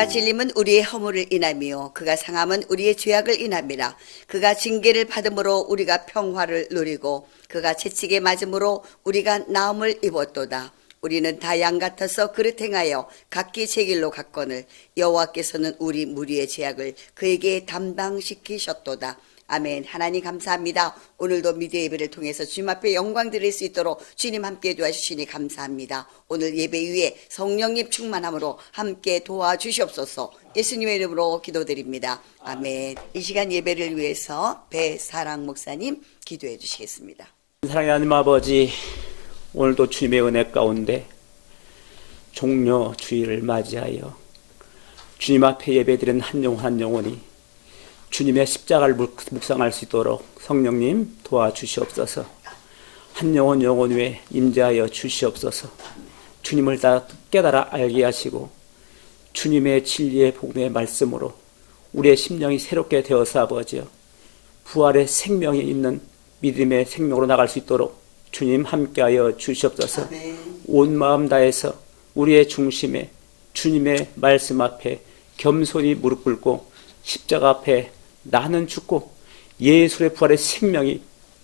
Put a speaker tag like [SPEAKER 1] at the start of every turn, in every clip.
[SPEAKER 1] 그가 질림은 우리의 허물을 인함이요. 그가 상함은 우리의 죄악을 인함이라. 그가 징계를 받음으로 우리가 평화를 누리고 그가 채찍에 맞음으로 우리가 나음을 입었도다. 우리는 다 양 같아서 그릇 행하여 각기 제 길로 갔거늘 여호와께서는 우리 무리의 죄악을 그에게 담당시키셨도다 아멘. 하나님 감사합니다. 오늘도 미디어 예배를 통해서 주님 앞에 영광 드릴 수 있도록 주님 함께 도와주시니 감사합니다. 오늘 예배 위에 성령님 충만함으로 함께 도와주시옵소서. 예수님의 이름으로 기도드립니다. 아멘. 이 시간 예배를 위해서 배사랑 목사님 기도해 주시겠습니다.
[SPEAKER 2] 사랑의 하나님 아버지 오늘도 주님의 은혜 가운데 종료 주일을 맞이하여 주님 앞에 예배드린 한 영혼 한 영혼이 주님의 십자가를 묵- 묵상할 수 있도록 성령님 도와주시옵소서. 한 영혼 영혼 위에 임재하여 주시옵소서. 주님을 다 깨달아 알게 하시고 주님의 진리의 복음의 말씀으로 우리의 심령이 새롭게 되어서 아버지여 부활의 생명이 있는 믿음의 생명으로 나갈 수 있도록 주님 함께하여 주시옵소서. 온 마음 다해서 우리의 중심에 주님의 말씀 앞에 겸손히 무릎 꿇고 십자가 앞에 나는 죽고 예수의 부활의 생명이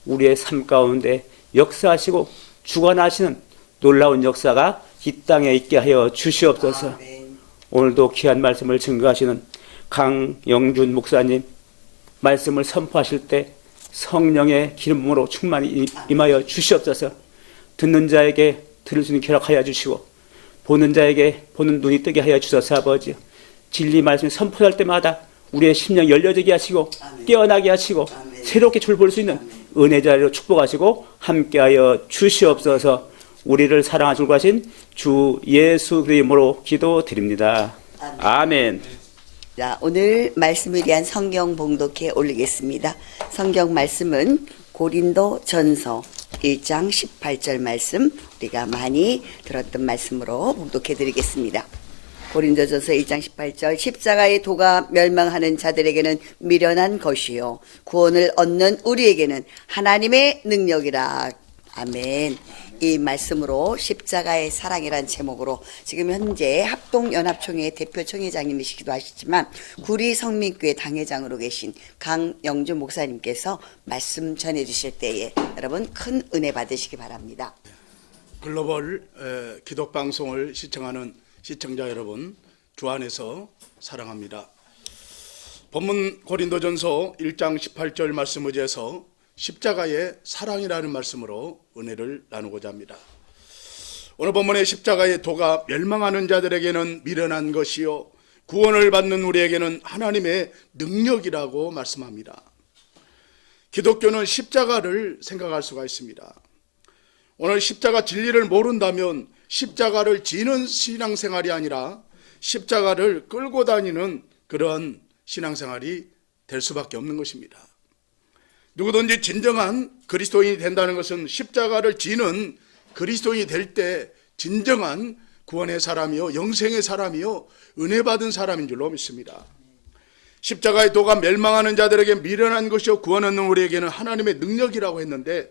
[SPEAKER 2] 우리의 삶 가운데 역사하시고 주관하시는 놀라운 역사가 이 땅에 있게 하여 주시옵소서. 오늘도 귀한 말씀을 증거하시는 강영준 목사님 말씀을 선포하실 때 성령의 기름으로 충만히 임하여 주시옵소서. 듣는 자에게 들을 수 있는 기록하여 주시고 보는 자에게 보는 눈이 뜨게 하여 주소서 아버지. 진리 말씀 선포할 때마다 우리의 심령 열려지게 하시고 깨어나게 하시고 새롭게 줄볼수 있는 은혜 자리로 축복하시고 함께하여 주시옵소서. 우리를 사랑하시고 가신 주 예수 그리스도로 기도드립니다. 아멘.
[SPEAKER 1] 자, 오늘 말씀을 위한 성경 봉독해 올리겠습니다. 성경 말씀은 고린도 전서 1장 18절 말씀 우리가 많이 들었던 말씀으로 봉독해 드리겠습니다. 고린도전서 1장 18절 십자가의 도가 멸망하는 자들에게는 미련한 것이요 구원을 얻는 우리에게는 하나님의 능력이라 아멘. 이 말씀으로 십자가의 사랑이란 제목으로 지금 현재 합동연합총회 대표 총회장님이시기도 하시지만 구리 성민교회 당회장으로 계신 강영주 목사님께서 말씀 전해 주실 때에 여러분 큰 은혜 받으시기 바랍니다.
[SPEAKER 3] 글로벌 에, 기독 방송을 시청하는 시청자 여러분 주 안에서 사랑합니다. 본문 고린도전서 1장 18절 말씀 의지해서 십자가의 사랑이라는 말씀으로 은혜를 나누고자 합니다. 오늘 본문의 십자가의 도가 멸망하는 자들에게는 미련한 것이요 구원을 받는 우리에게는 하나님의 능력이라고 말씀합니다. 기독교는 십자가를 생각할 수가 있습니다. 오늘 십자가 진리를 모른다면 십자가를 지는 신앙생활이 아니라 십자가를 끌고 다니는 그런 신앙생활이 될 수밖에 없는 것입니다. 누구든지 진정한 그리스도인이 된다는 것은 십자가를 지는 그리스도인이 될 때 진정한 구원의 사람이요 영생의 사람이요 은혜 받은 사람인 줄로 믿습니다. 십자가의 도가 멸망하는 자들에게 미련한 것이요 구원 얻는 우리에게는 하나님의 능력이라고 했는데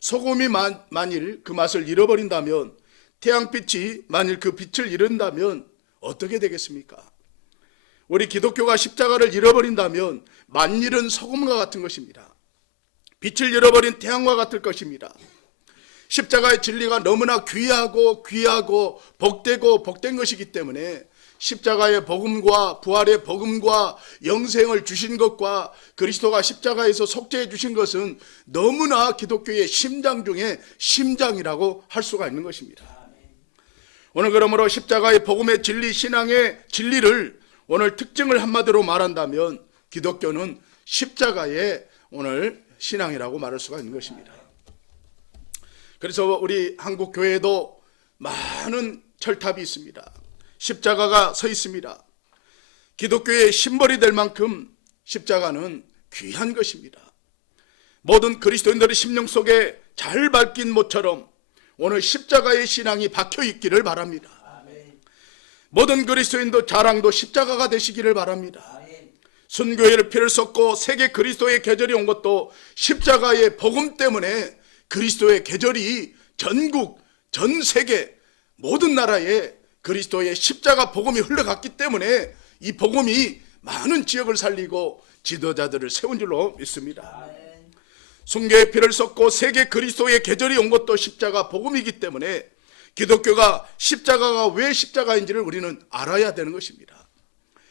[SPEAKER 3] 소금이 만, 만일 그 맛을 잃어버린다면 태양빛이 만일 그 빛을 잃은다면 어떻게 되겠습니까? 우리 기독교가 십자가를 잃어버린다면 만일은 소금과 같은 것입니다. 빛을 잃어버린 태양과 같을 것입니다. 십자가의 진리가 너무나 귀하고 귀하고 복되고 복된 것이기 때문에 십자가의 복음과 부활의 복음과 영생을 주신 것과 그리스도가 십자가에서 속죄해 주신 것은 너무나 기독교의 심장 중에 심장이라고 할 수가 있는 것입니다. 오늘 그러므로 십자가의 복음의 진리 신앙의 진리를 오늘 특징을 한마디로 말한다면 기독교는 십자가의 오늘 신앙이라고 말할 수가 있는 것입니다. 그래서 우리 한국 교회도 많은 철탑이 있습니다. 십자가가 서 있습니다. 기독교의 심벌이 될 만큼 십자가는 귀한 것입니다. 모든 그리스도인들의 심령 속에 잘 밝힌 못처럼 오늘 십자가의 신앙이 박혀 있기를 바랍니다. 모든 그리스도인도 자랑도 십자가가 되시기를 바랍니다. 순교회를 피를 쏟고 세계 그리스도의 계절이 온 것도 십자가의 복음 때문에 그리스도의 계절이 전국 전 세계 모든 나라에 그리스도의 십자가 복음이 흘러갔기 때문에 이 복음이 많은 지역을 살리고 지도자들을 세운 줄로 믿습니다. 순교의 피를 쏟고 세계 그리스도의 계절이 온 것도 십자가 복음이기 때문에 기독교가 십자가가 왜 십자가인지를 우리는 알아야 되는 것입니다.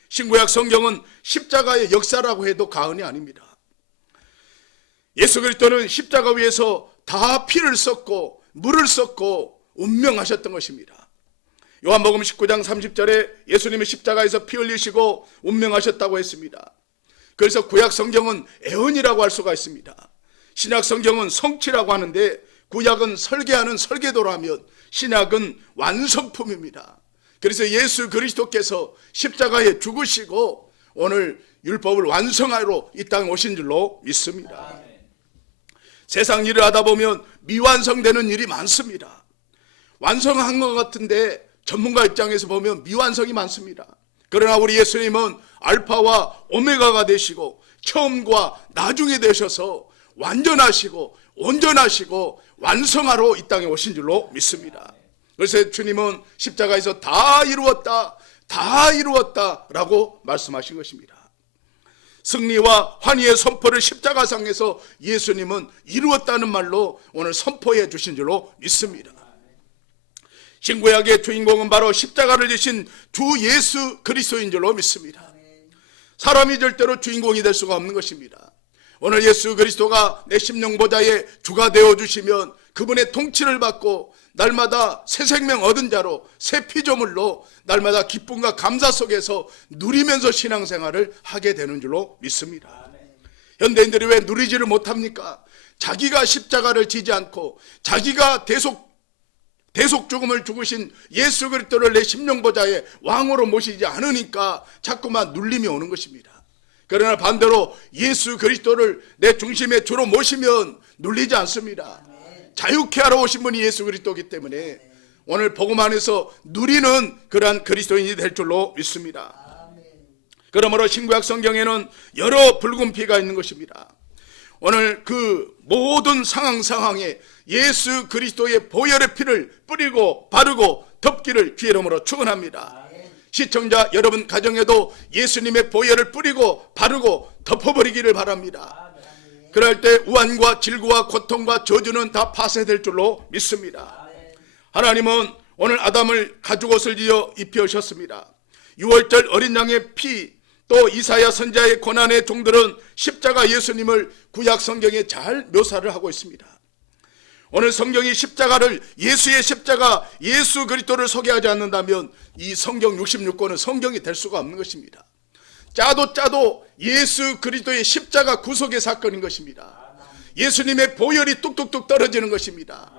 [SPEAKER 3] 신구약 성경은 십자가의 역사라고 해도 과언이 아닙니다. 예수 그리스도는 십자가 위에서 다 피를 쏟고 물을 쏟고 운명하셨던 것입니다. 요한복음 19장 30절에 예수님이 십자가에서 피 흘리시고 운명하셨다고 했습니다. 그래서 구약 성경은 애언이라고 할 수가 있습니다. 신약 성경은 성취라고 하는데 구약은 설계하는 설계도라면 신약은 완성품입니다. 그래서 예수 그리스도께서 십자가에 죽으시고 오늘 율법을 완성하러 이 땅에 오신 줄로 믿습니다. 세상 일을 하다 보면 미완성되는 일이 많습니다. 완성한 것 같은데 전문가 입장에서 보면 미완성이 많습니다. 그러나 우리 예수님은 알파와 오메가가 되시고 처음과 나중에 되셔서 완전하시고 온전하시고 완성하러 이 땅에 오신 줄로 믿습니다. 그래서 주님은 십자가에서 다 이루었다, 다 이루었다 라고 말씀하신 것입니다. 승리와 환희의 선포를 십자가상에서 예수님은 이루었다는 말로 오늘 선포해 주신 줄로 믿습니다. 신구약의 주인공은 바로 십자가를 지신 주 예수 그리스도인 줄로 믿습니다. 사람이 절대로 주인공이 될 수가 없는 것입니다. 오늘 예수 그리스도가 내 심령보다의 주가 되어 주시면 그분의 통치를 받고 날마다 새 생명 얻은 자로 새 피조물로 날마다 기쁨과 감사 속에서 누리면서 신앙생활을 하게 되는 줄로 믿습니다. 현대인들이 왜 누리지를 못합니까? 자기가 십자가를 지지 않고 자기가 대속 대속 죽음을 죽으신 예수 그리스도를 내 심령보자의 왕으로 모시지 않으니까 자꾸만 눌림이 오는 것입니다. 그러나 반대로 예수 그리스도를 내 중심의 주로 모시면 눌리지 않습니다. 자유케 하러 오신 분이 예수 그리스도이기 때문에 오늘 복음 안에서 누리는 그러한 그리스도인이 될 줄로 믿습니다. 그러므로 신구약 성경에는 여러 붉은 피가 있는 것입니다. 오늘 그 모든 상황 상황에 예수 그리스도의 보혈의 피를 뿌리고 바르고 덮기를 이름으로 축원합니다. 시청자 여러분 가정에도 예수님의 보혈을 뿌리고 바르고 덮어버리기를 바랍니다. 그럴 때 우환과 질고와 고통과 저주는 다 파쇄될 줄로 믿습니다. 하나님은 오늘 아담을 가죽 옷을 지어 입히셨습니다. 6월절 어린 양의 피, 또 이사야 선자의 고난의 종들은 십자가 예수님을 구약 성경에 잘 묘사를 하고 있습니다. 오늘 성경이 십자가를 예수의 십자가 예수 그리스도를 소개하지 않는다면 이 성경 66권은 성경이 될 수가 없는 것입니다. 짜도 짜도 예수 그리스도의 십자가 구속의 사건인 것입니다. 예수님의 보혈이 뚝뚝뚝 떨어지는 것입니다.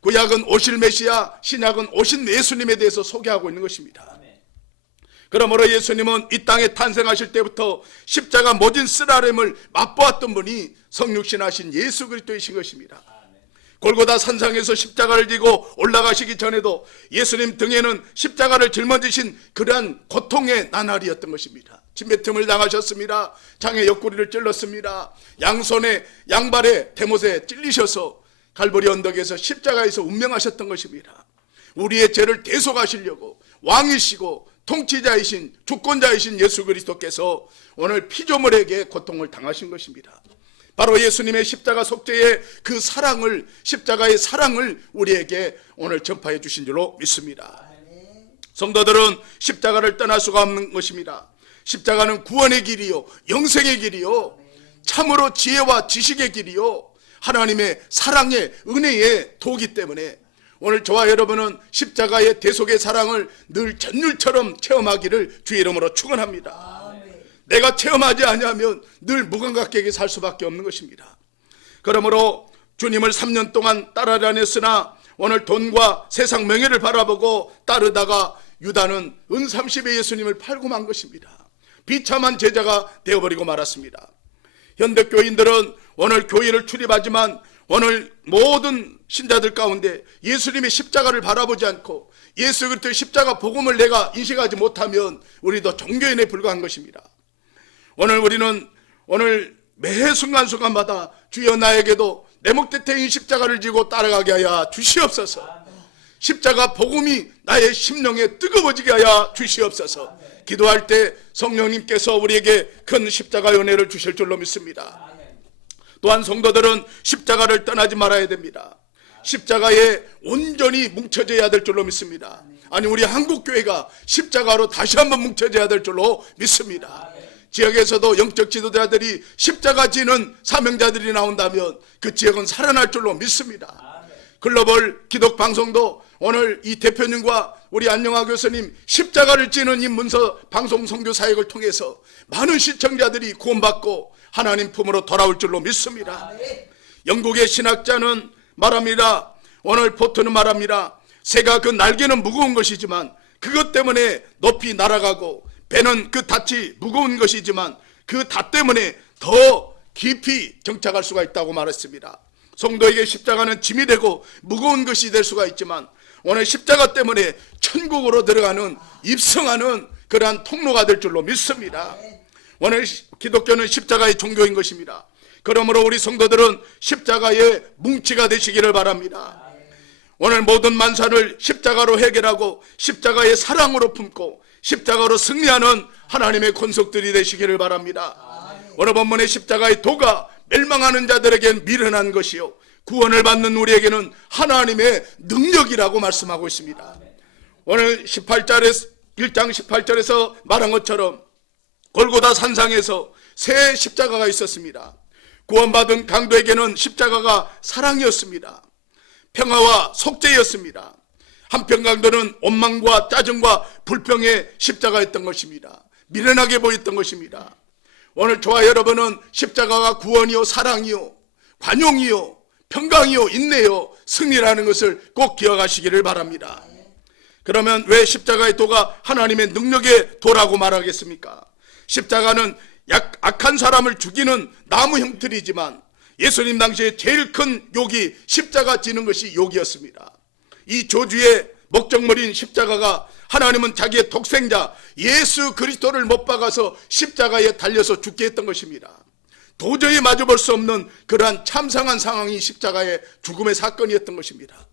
[SPEAKER 3] 구약은 오실 메시아, 신약은 오신 예수님에 대해서 소개하고 있는 것입니다. 그러므로 예수님은 이 땅에 탄생하실 때부터 십자가 모진 쓰라림을 맛보았던 분이 성육신하신 예수 그리스도이신 것입니다. 골고다 산상에서 십자가를 지고 올라가시기 전에도 예수님 등에는 십자가를 짊어지신 그러한 고통의 나날이었던 것입니다. 침뱉음을 당하셨습니다. 장에 옆구리를 찔렀습니다. 양손에 양발에 대못에 찔리셔서 갈보리 언덕에서 십자가에서 운명하셨던 것입니다. 우리의 죄를 대속하시려고 왕이시고 통치자이신 주권자이신 예수 그리스도께서 오늘 피조물에게 고통을 당하신 것입니다. 바로 예수님의 십자가 속죄의 그 사랑을 십자가의 사랑을 우리에게 오늘 전파해 주신 줄로 믿습니다. 성도들은 십자가를 떠날 수가 없는 것입니다. 십자가는 구원의 길이요, 영생의 길이요, 참으로 지혜와 지식의 길이요, 하나님의 사랑의 은혜의 도기 때문에 오늘 저와 여러분은 십자가의 대속의 사랑을 늘 전율처럼 체험하기를 주의 이름으로 축원합니다. 내가 체험하지 않으면 늘 무감각하게 살 수밖에 없는 것입니다. 그러므로 주님을 3년 동안 따라다녔으나 오늘 돈과 세상 명예를 바라보고 따르다가 유다는 은 30의 예수님을 팔고 만 것입니다. 비참한 제자가 되어버리고 말았습니다. 현대 교인들은 오늘 교회를 출입하지만 오늘 모든 신자들 가운데 예수님의 십자가를 바라보지 않고 예수 그리스도의 십자가 복음을 내가 인식하지 못하면 우리도 종교인에 불과한 것입니다. 오늘 우리는 오늘 매 순간순간마다 주여 나에게도 내 목대 태인 십자가를 지고 따라가게 하여 주시옵소서. 십자가 복음이 나의 심령에 뜨거워지게 하여 주시옵소서. 기도할 때 성령님께서 우리에게 큰 십자가 연회를 주실 줄로 믿습니다. 또한 성도들은 십자가를 떠나지 말아야 됩니다. 십자가에 온전히 뭉쳐져야 될 줄로 믿습니다. 아니 우리 한국 교회가 십자가로 다시 한번 뭉쳐져야 될 줄로 믿습니다. 지역에서도 영적 지도자들이 십자가 지는 사명자들이 나온다면 그 지역은 살아날 줄로 믿습니다. 글로벌 기독 방송도 오늘 이 대표님과 우리 안영화 교수님 십자가를 지는 이 문서 방송 선교 사역을 통해서 많은 시청자들이 구원받고 하나님 품으로 돌아올 줄로 믿습니다. 영국의 신학자는 말합니다. 오늘 포트는 말합니다. 새가 그 날개는 무거운 것이지만 그것 때문에 높이 날아가고 배는 그 닻이 무거운 것이지만 그닷 때문에 더 깊이 정착할 수가 있다고 말했습니다. 성도에게 십자가는 짐이 되고 무거운 것이 될 수가 있지만 오늘 십자가 때문에 천국으로 들어가는 입성하는 그러한 통로가 될 줄로 믿습니다. 오늘 기독교는 십자가의 종교인 것입니다. 그러므로 우리 성도들은 십자가의 뭉치가 되시기를 바랍니다. 오늘 모든 만사를 십자가로 해결하고 십자가의 사랑으로 품고 십자가로 승리하는 하나님의 권속들이 되시기를 바랍니다. 오늘 본문의 십자가의 도가 멸망하는 자들에겐 미련한 것이요 구원을 받는 우리에게는 하나님의 능력이라고 말씀하고 있습니다. 오늘 18절에 1장 18절에서 말한 것처럼 골고다 산상에서 새 십자가가 있었습니다. 구원받은 강도에게는 십자가가 사랑이었습니다. 평화와 속죄였습니다. 한편 강도는 원망과 짜증과 불평의 십자가였던 것입니다. 미련하게 보였던 것입니다. 오늘 저와 여러분은 십자가가 구원이요 사랑이요 관용이요 평강이요 인내요 승리라는 것을 꼭 기억하시기를 바랍니다. 그러면 왜 십자가의 도가 하나님의 능력의 도라고 말하겠습니까? 십자가는 약, 악한 사람을 죽이는 나무 형틀이지만 예수님 당시에 제일 큰 욕이 십자가 지는 것이 욕이었습니다. 이 조주의 목적물인 십자가가 하나님은 자기의 독생자 예수 그리스도를 못 박아서 십자가에 달려서 죽게 했던 것입니다. 도저히 마주볼 수 없는 그러한 참상한 상황이 십자가의 죽음의 사건이었던 것입니다.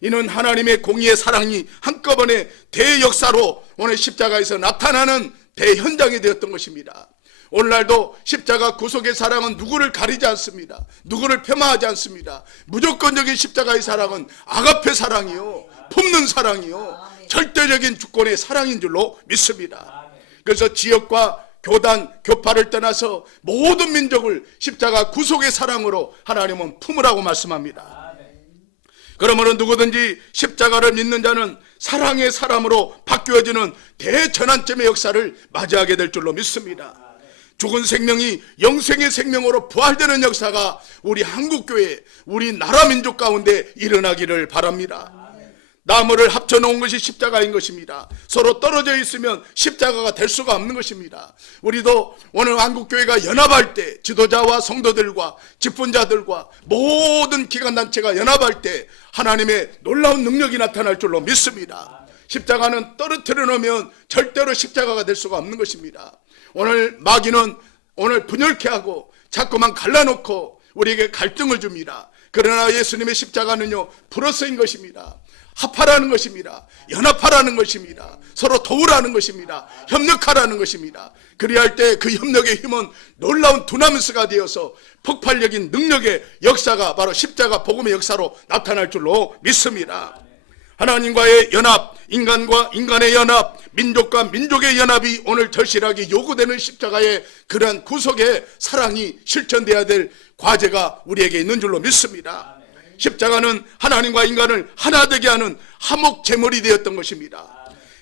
[SPEAKER 3] 이는 하나님의 공의의 사랑이 한꺼번에 대역사로 오늘 십자가에서 나타나는 대현장이 되었던 것입니다. 오늘날도 십자가 구속의 사랑은 누구를 가리지 않습니다. 누구를 폄하하지 않습니다. 무조건적인 십자가의 사랑은 아가페 사랑이요. 품는 사랑이요. 절대적인 주권의 사랑인 줄로 믿습니다. 그래서 지역과 교단, 교파를 떠나서 모든 민족을 십자가 구속의 사랑으로 하나님은 품으라고 말씀합니다. 그러므로 누구든지 십자가를 믿는 자는 사랑의 사람으로 바뀌어지는 대전환점의 역사를 맞이하게 될 줄로 믿습니다. 죽은 생명이 영생의 생명으로 부활되는 역사가 우리 한국교회, 우리 나라 민족 가운데 일어나기를 바랍니다. 나무를 합쳐놓은 것이 십자가인 것입니다. 서로 떨어져 있으면 십자가가 될 수가 없는 것입니다. 우리도 오늘 한국교회가 연합할 때 지도자와 성도들과 직분자들과 모든 기관단체가 연합할 때 하나님의 놀라운 능력이 나타날 줄로 믿습니다. 십자가는 떨어뜨려 놓으면 절대로 십자가가 될 수가 없는 것입니다. 오늘 마귀는 오늘 분열케 하고 자꾸만 갈라놓고 우리에게 갈등을 줍니다. 그러나 예수님의 십자가는요, 불어서인 것입니다. 합하라는 것입니다. 연합하라는 것입니다. 서로 도우라는 것입니다. 협력하라는 것입니다. 그리할 때 그 협력의 힘은 놀라운 두나미스가 되어서 폭발적인 능력의 역사가 바로 십자가 복음의 역사로 나타날 줄로 믿습니다. 하나님과의 연합, 인간과 인간의 연합, 민족과 민족의 연합이 오늘 절실하게 요구되는 십자가의 그러한 구속의 사랑이 실천돼야 될 과제가 우리에게 있는 줄로 믿습니다. 십자가는 하나님과 인간을 하나 되게 하는 화목 제물이 되었던 것입니다.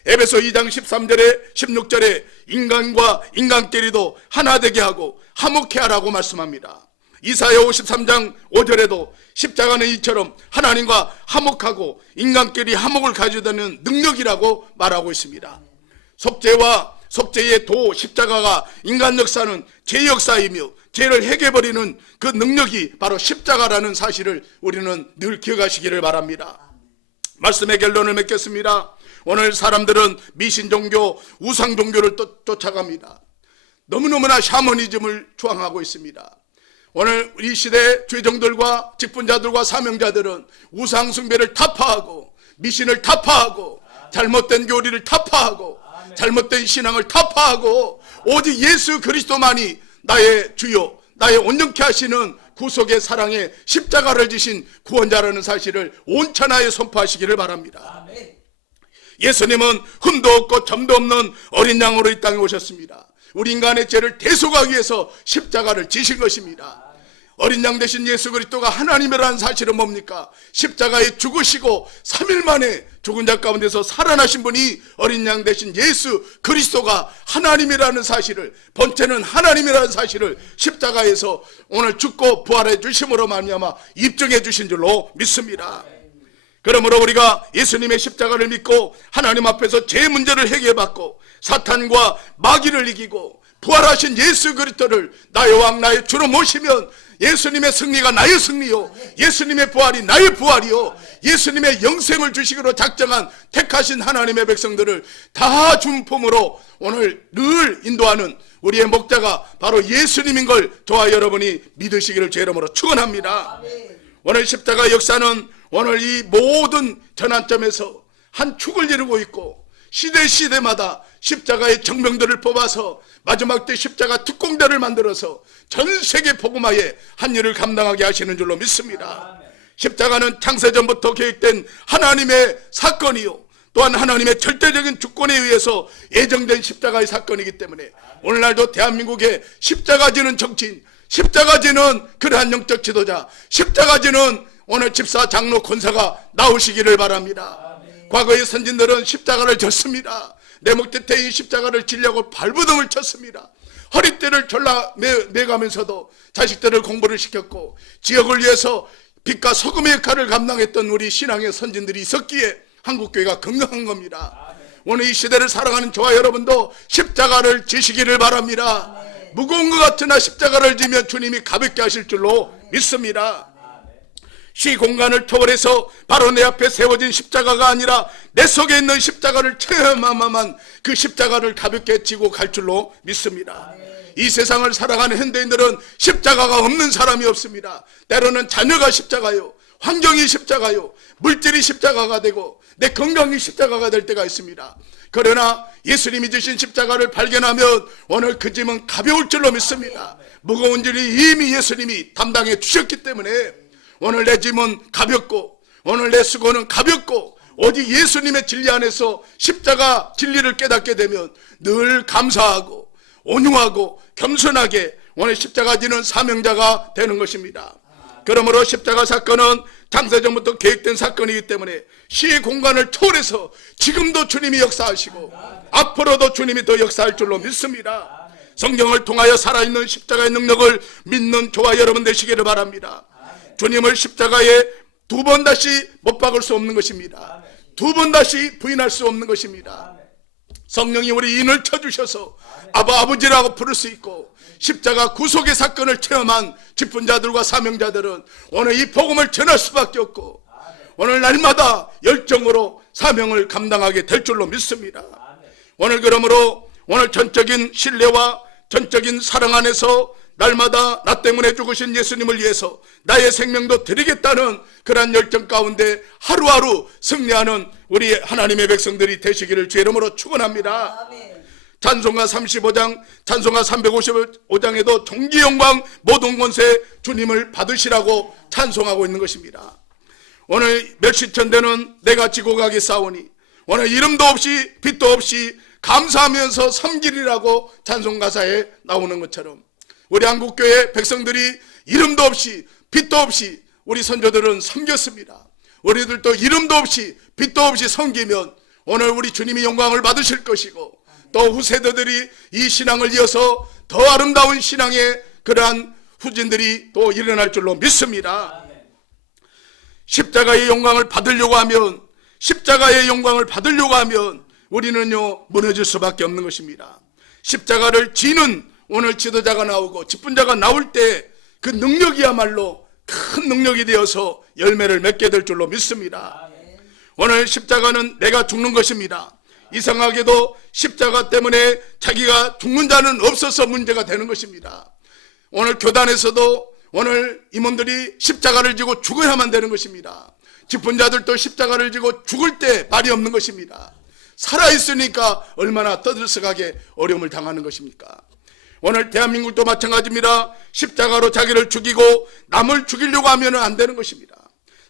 [SPEAKER 3] 에베소 2장 13절에 16절에 인간과 인간끼리도 하나 되게 하고 화목해 하라고 말씀합니다. 이사야 53장 5절에도 십자가는 이처럼 하나님과 화목하고 인간끼리 화목을 가져다는 능력이라고 말하고 있습니다. 속죄와 속죄의 도 십자가가 인간 역사는 제 역사이며 죄를 해결버리는 그 능력이 바로 십자가라는 사실을 우리는 늘 기억하시기를 바랍니다. 말씀의 결론을 맺겠습니다. 오늘 사람들은 미신 종교, 우상 종교를 또 쫓아갑니다. 너무너무나 샤머니즘을 주장하고 있습니다. 오늘 이 시대 죄정들과 직분자들과 사명자들은 우상 숭배를 타파하고 미신을 타파하고 잘못된 교리를 타파하고 잘못된 신앙을 타파하고 오직 예수 그리스도만이 나의 주요 나의 온전케 하시는 구속의 사랑의 십자가를 지신 구원자라는 사실을 온 천하에 선포하시기를 바랍니다. 예수님은 흠도 없고 점도 없는 어린 양으로 이 땅에 오셨습니다. 우리 인간의 죄를 대속하기 위해서 십자가를 지신 것입니다. 어린 양 대신 예수 그리스도가 하나님이라는 사실은 뭡니까? 십자가에 죽으시고 3일 만에 죽은 자 가운데서 살아나신 분이 어린 양 대신 예수 그리스도가 하나님이라는 사실을 본체는 하나님이라는 사실을 십자가에서 오늘 죽고 부활해 주심으로 말미암아 입증해 주신 줄로 믿습니다. 그러므로 우리가 예수님의 십자가를 믿고 하나님 앞에서 제 문제를 해결받고 사탄과 마귀를 이기고 부활하신 예수 그리스도를 나의 왕 나의 주로 모시면 예수님의 승리가 나의 승리요. 예수님의 부활이 나의 부활이요. 예수님의 영생을 주시기로 작정한 택하신 하나님의 백성들을 다 준품으로 오늘 늘 인도하는 우리의 목자가 바로 예수님인 걸 저와 여러분이 믿으시기를 제 이름으로 축원합니다. 오늘 십자가 역사는 오늘 이 모든 전환점에서 한 축을 이루고 있고 시대 시대마다 십자가의 정명들을 뽑아서 마지막 때 십자가 특공대를 만들어서 전 세계 복음화에 한 일을 감당하게 하시는 줄로 믿습니다. 십자가는 창세전부터 계획된 하나님의 사건이요. 또한 하나님의 절대적인 주권에 의해서 예정된 십자가의 사건이기 때문에 오늘날도 대한민국의 십자가 지는 정치인, 십자가 지는 그러한 영적 지도자, 십자가 지는 오늘 집사 장로 권사가 나오시기를 바랍니다. 과거의 선진들은 십자가를 졌습니다. 내 목대태인 십자가를 지려고 발부둥을 쳤습니다. 허리띠를 졸라 매, 매가면서도 자식들을 공부를 시켰고 지역을 위해서 빛과 소금의 역할을 감당했던 우리 신앙의 선진들이 있었기에 한국교회가 건강한 겁니다. 오늘 이 시대를 살아가는 저와 여러분도 십자가를 지시기를 바랍니다. 무거운 것 같으나 십자가를 지면 주님이 가볍게 하실 줄로 믿습니다. 시 공간을 초월해서 바로 내 앞에 세워진 십자가가 아니라 내 속에 있는 십자가를 체험하만 그 십자가를 가볍게 지고 갈 줄로 믿습니다. 이 세상을 살아가는 현대인들은 십자가가 없는 사람이 없습니다. 때로는 자녀가 십자가요. 환경이 십자가요. 물질이 십자가가 되고 내 건강이 십자가가 될 때가 있습니다. 그러나 예수님이 주신 십자가를 발견하면 오늘 그 짐은 가벼울 줄로 믿습니다. 무거운 짐이 이미 예수님이 담당해 주셨기 때문에 오늘 내 짐은 가볍고 오늘 내 수고는 가볍고 오직 예수님의 진리 안에서 십자가 진리를 깨닫게 되면 늘 감사하고 온유하고 겸손하게 오늘 십자가 지는 사명자가 되는 것입니다. 그러므로 십자가 사건은 장세전부터 계획된 사건이기 때문에 시 공간을 초월해서 지금도 주님이 역사하시고 앞으로도 주님이 더 역사할 줄로 믿습니다. 성경을 통하여 살아있는 십자가의 능력을 믿는 저와 여러분 되시기를 바랍니다. 주님을 십자가에 두 번 다시 못 박을 수 없는 것입니다. 두 번 다시 부인할 수 없는 것입니다. 성령이 우리 인을 쳐주셔서 아바 아버지라고 부를 수 있고 십자가 구속의 사건을 체험한 직분자들과 사명자들은 오늘 이 복음을 전할 수밖에 없고 오늘 날마다 열정으로 사명을 감당하게 될 줄로 믿습니다. 오늘 그러므로 오늘 전적인 신뢰와 전적인 사랑 안에서 날마다 나 때문에 죽으신 예수님을 위해서 나의 생명도 드리겠다는 그러한 열정 가운데 하루하루 승리하는 우리 하나님의 백성들이 되시기를 주 이름으로 축원합니다. 찬송가 35장, 찬송가 355장에도 종기 영광 모든 권세 주님을 받으시라고 찬송하고 있는 것입니다. 오늘 몇시천 되는 내가 지고 가기 싸우니 오늘 이름도 없이 빛도 없이 감사하면서 섬기리라고 찬송 가사에 나오는 것처럼 우리 한국교회 백성들이 이름도 없이 빛도 없이 우리 선조들은 섬겼습니다. 우리들도 이름도 없이 빛도 없이 섬기면 오늘 우리 주님이 영광을 받으실 것이고 또 후세대들이 이 신앙을 이어서 더 아름다운 신앙의 그러한 후진들이 또 일어날 줄로 믿습니다. 십자가의 영광을 받으려고 하면 십자가의 영광을 받으려고 하면 우리는요 무너질 수밖에 없는 것입니다. 십자가를 지는 오늘 지도자가 나오고 직분자가 나올 때 그 능력이야말로 큰 능력이 되어서 열매를 맺게 될 줄로 믿습니다. 오늘 십자가는 내가 죽는 것입니다. 이상하게도 십자가 때문에 자기가 죽는 자는 없어서 문제가 되는 것입니다. 오늘 교단에서도 오늘 임원들이 십자가를 지고 죽어야만 되는 것입니다. 짚은 자들도 십자가를 지고 죽을 때 말이 없는 것입니다. 살아있으니까 얼마나 떠들썩하게 어려움을 당하는 것입니까? 오늘 대한민국도 마찬가지입니다. 십자가로 자기를 죽이고 남을 죽이려고 하면 안 되는 것입니다.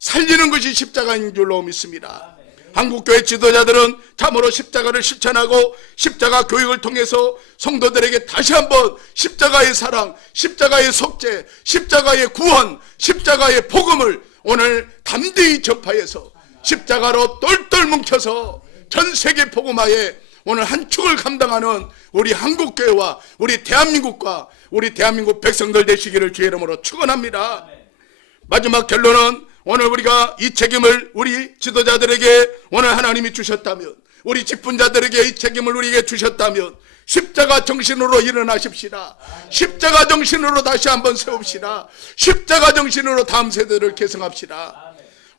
[SPEAKER 3] 살리는 것이 십자가인 줄로 믿습니다. 한국교회 지도자들은 참으로 십자가를 실천하고 십자가 교육을 통해서 성도들에게 다시 한번 십자가의 사랑, 십자가의 속죄, 십자가의 구원, 십자가의 복음을 오늘 담대히 전파해서 십자가로 똘똘 뭉쳐서 전 세계 복음화에 오늘 한 축을 감당하는 우리 한국교회와 우리 대한민국과 우리 대한민국 백성들 되시기를 주의 이름으로 축원합니다. 마지막 결론은 오늘 우리가 이 책임을 우리 지도자들에게 오늘 하나님이 주셨다면 우리 직분자들에게 이 책임을 우리에게 주셨다면 십자가 정신으로 일어나십시다. 십자가 정신으로 다시 한번 세웁시다. 십자가 정신으로 다음 세대를 개성합시다.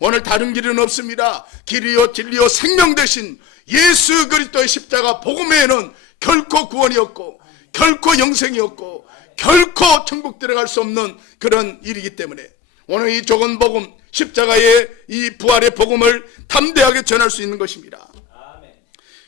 [SPEAKER 3] 오늘 다른 길은 없습니다. 길이요 진리요 생명 대신 예수 그리스도의 십자가 복음에는 결코 구원이었고 결코 영생이었고 결코 천국 들어갈 수 없는 그런 일이기 때문에 오늘 이 좋은 복음 십자가의 이 부활의 복음을 담대하게 전할 수 있는 것입니다.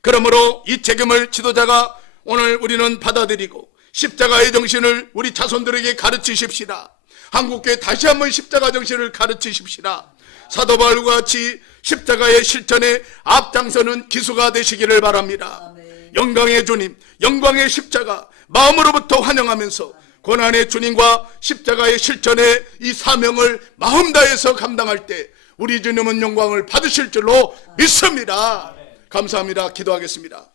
[SPEAKER 3] 그러므로 이 책임을 지도자가 오늘 우리는 받아들이고 십자가의 정신을 우리 자손들에게 가르치십시다. 한국교회 다시 한번 십자가 정신을 가르치십시다. 사도 바울과 같이 십자가의 실천에 앞장서는 기수가 되시기를 바랍니다. 영광의 주님, 영광의 십자가 마음으로부터 환영하면서 고난의 주님과 십자가의 실천에 이 사명을 마음 다해서 감당할 때 우리 주님은 영광을 받으실 줄로 믿습니다. 감사합니다. 기도하겠습니다.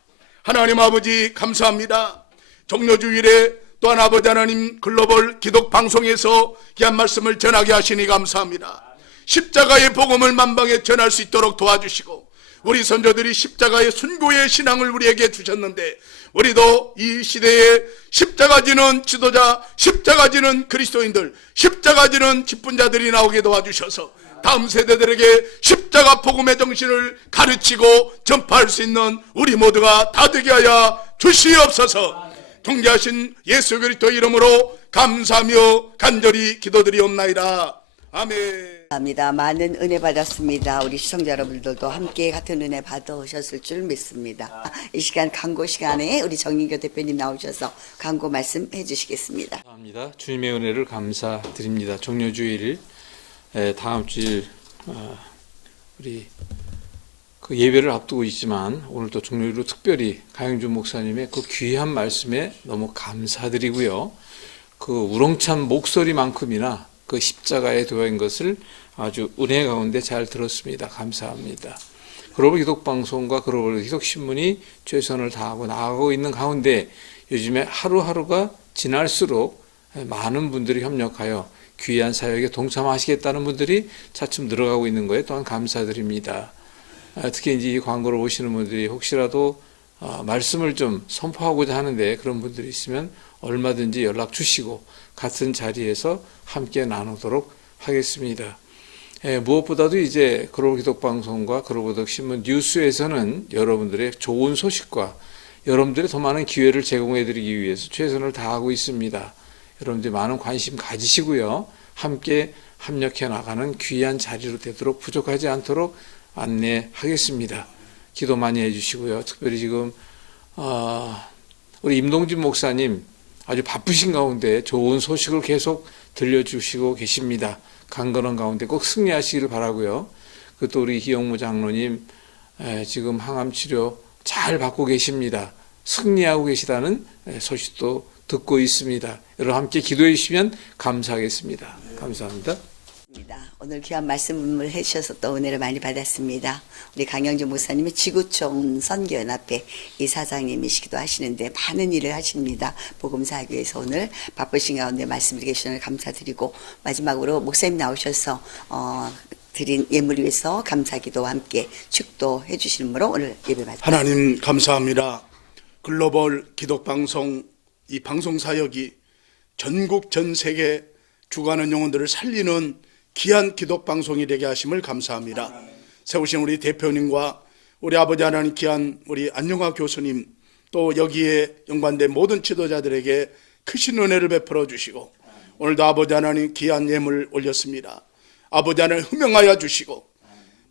[SPEAKER 3] 하나님 아버지 감사합니다. 종료 주일에 또한 아버지 하나님 글로벌 기독 방송에서 귀한 말씀을 전하게 하시니 감사합니다. 십자가의 복음을 만방에 전할 수 있도록 도와주시고 우리 선조들이 십자가의 순고의 신앙을 우리에게 주셨는데 우리도 이 시대에 십자가 지는 지도자, 십자가 지는 그리스도인들, 십자가 지는 직분자들이 나오게 도와주셔서 다음 세대들에게 십자가 복음의 정신을 가르치고 전파할 수 있는 우리 모두가 다 되게 하여 주시옵소서. 통제하신 예수 그리스도 이름으로 감사하며 간절히 기도드리옵나이다. 아멘.
[SPEAKER 1] 감사합니다. 많은 은혜 받았습니다. 우리 시청자 여러분들도 함께 같은 은혜 받으셨을 줄 믿습니다. 이 시간 광고 시간에 우리 정인교 대표님 나오셔서 광고 말씀해 주시겠습니다.
[SPEAKER 4] 감사합니다. 주님의 은혜를 감사드립니다. 종료주일 에, 다음 주일 어, 우리 그 예배를 앞두고 있지만 오늘도 종료일로 특별히 가영준 목사님의 그 귀한 말씀에 너무 감사드리고요. 그 우렁찬 목소리만큼이나 그 십자가에 도인 것을 아주 은혜 가운데 잘 들었습니다. 감사합니다. 글로벌 기독 방송과 글로벌 기독 신문이 최선을 다하고 나아가고 있는 가운데 요즘에 하루하루가 지날수록 많은 분들이 협력하여 귀한 사역에 동참하시겠다는 분들이 차츰 늘어가고 있는 거에 또한 감사드립니다. 아, 특히 이제 이 광고를 보시는 분들이 혹시라도 아, 말씀을 좀 선포하고자 하는데 그런 분들이 있으면 얼마든지 연락 주시고 같은 자리에서 함께 나누도록 하겠습니다. 예, 무엇보다도 이제 글로벌 기독 방송과 글로벌 기독 신문 뉴스에서는 여러분들의 좋은 소식과 여러분들의 더 많은 기회를 제공해 드리기 위해서 최선을 다하고 있습니다. 여러분들이 많은 관심 가지시고요. 함께 협력해 나가는 귀한 자리로 되도록 부족하지 않도록 안내하겠습니다. 기도 많이 해주시고요. 특별히 지금 어, 우리 임동진 목사님 아주 바쁘신 가운데 좋은 소식을 계속 들려주시고 계십니다. 강건한 가운데 꼭 승리하시기를 바라고요. 그또 우리 기영무 장로님 에, 지금 항암 치료 잘 받고 계십니다. 승리하고 계시다는 에, 소식도 듣고 있습니다. 여러분 함께 기도해 주시면 감사하겠습니다.
[SPEAKER 1] 감사합니다. 오늘 귀한 말씀을 해주셔서 또 은혜를 많이 받았습니다. 우리 강영주 목사님이 지구촌 선교연합회 이사장님이시기도 하시는데 많은 일을 하십니다. 복음사하기 위해서 오늘 바쁘신 가운데 말씀드리게 주셔서 감사드리고 마지막으로 목사님 나오셔서 어, 드린 예물 위해서 감사기도와 함께 축도해 주시므로 오늘 예배 받습니다.
[SPEAKER 3] 하나님 감사합니다. 글로벌 기독 방송 이 방송 사역이 전국 전 세계 죽어가는 영혼들을 살리는 귀한 기독 방송이 되게 하심을 감사합니다. 세우신 우리 대표님과 우리 아버지 하나님 귀한 우리 안영화 교수님 또 여기에 연관된 모든 지도자들에게 크신 은혜를 베풀어 주시고 오늘도 아버지 하나님 귀한 예물 올렸습니다. 아버지 하나님 흠명하여 주시고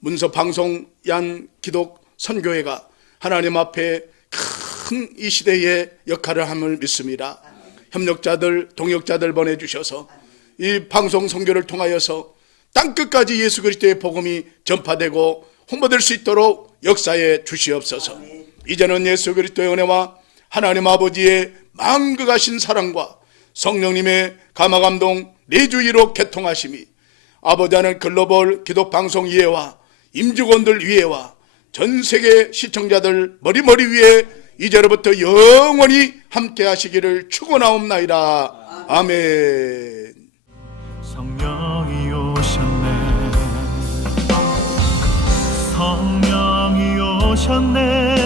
[SPEAKER 3] 문서 방송 얀 기독 선교회가 하나님 앞에 큰 이 시대의 역할을 함을 믿습니다. 협력자들, 동역자들 보내주셔서 이 방송 선교를 통하여서 땅 끝까지 예수 그리스도의 복음이 전파되고 홍보될 수 있도록 역사에 주시옵소서. 이제는 예수 그리스도의 은혜와 하나님 아버지의 망극하신 사랑과 성령님의 감화 감동 내주의로 개통하심이 아버지 하는 글로벌 기독 방송 이해와 임직원들 위해와 전 세계 시청자들 머리머리 위에 이제로부터 영원히 함께 하시기를 축원하옵나이다. 아멘.
[SPEAKER 5] 성령이 오셨네. 성령이 오셨네